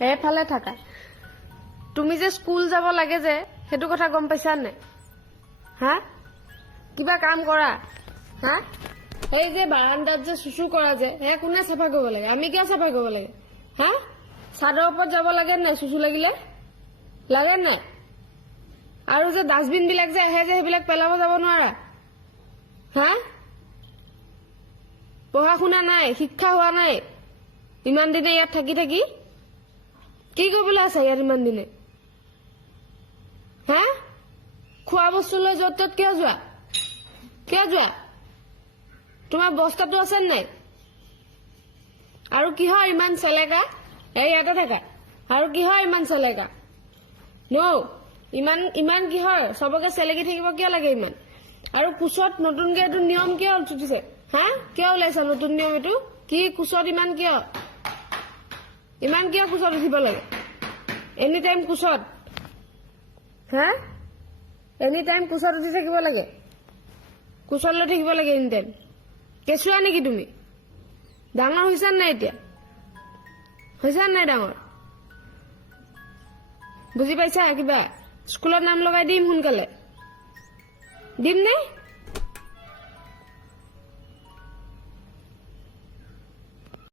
সেইফালে থাকা তুমি যে স্কুল যাব লাগে যে সেইটো কথা গম পাইছা নাই হা কিবা কাম কৰা হা এই যে বাৰান্দাত যে সুসু কৰা যে হে কোনে চাফা কৰিব লাগে আমি কিয় চাফা কৰিব লাগে হা চাদৰ ওপৰত যাব লাগে নাই সুসু লাগিলে লাগে নাই আৰু যে ডাস্টবিন বিলাক যে আহে যে সেইবিলাক পেলাব যাব নোৱাৰা হা পঢ়া শুনা নাই শিক্ষা হোৱা নাই ইমান দিনে ইয়াত থাকি থাকি কি কৰিবলৈ আছে ইয়াত ইমান দিনে হা খোৱা বস্তু লৈ য'ত ত'ত কিয় যোৱা তোমাৰ বস্তাটো আছে নাই আৰু কিহৰ ইমান চেলেকা এই ইয়াতে থাকা আৰু কিহৰ ইমান চেলেকা ইমান ইমান কিহৰ চবকে চেলেকি থাকিব কিয় লাগে ইমান আৰু কোচত নতুনকে এইটো নিয়ম কিয় উঠিছে হা কিয় ওলাইছে নতুন নিয়ম এইটো কি কোচত ইমান কিয় কোচত উঠিব লাগে এনি টাইম কোচত হা এনি টাইম কোচত উঠি থাকিব লাগে কোচত লৈ থাকিব লাগে এনি টাইম কেঁচুৱা নেকি তুমি ডাঙৰ হৈছা নাই এতিয়া হৈছা নাই ডাঙৰ বুজি পাইছা কিবা স্কুলত নাম লগাই দিম সোনকালে দিম নে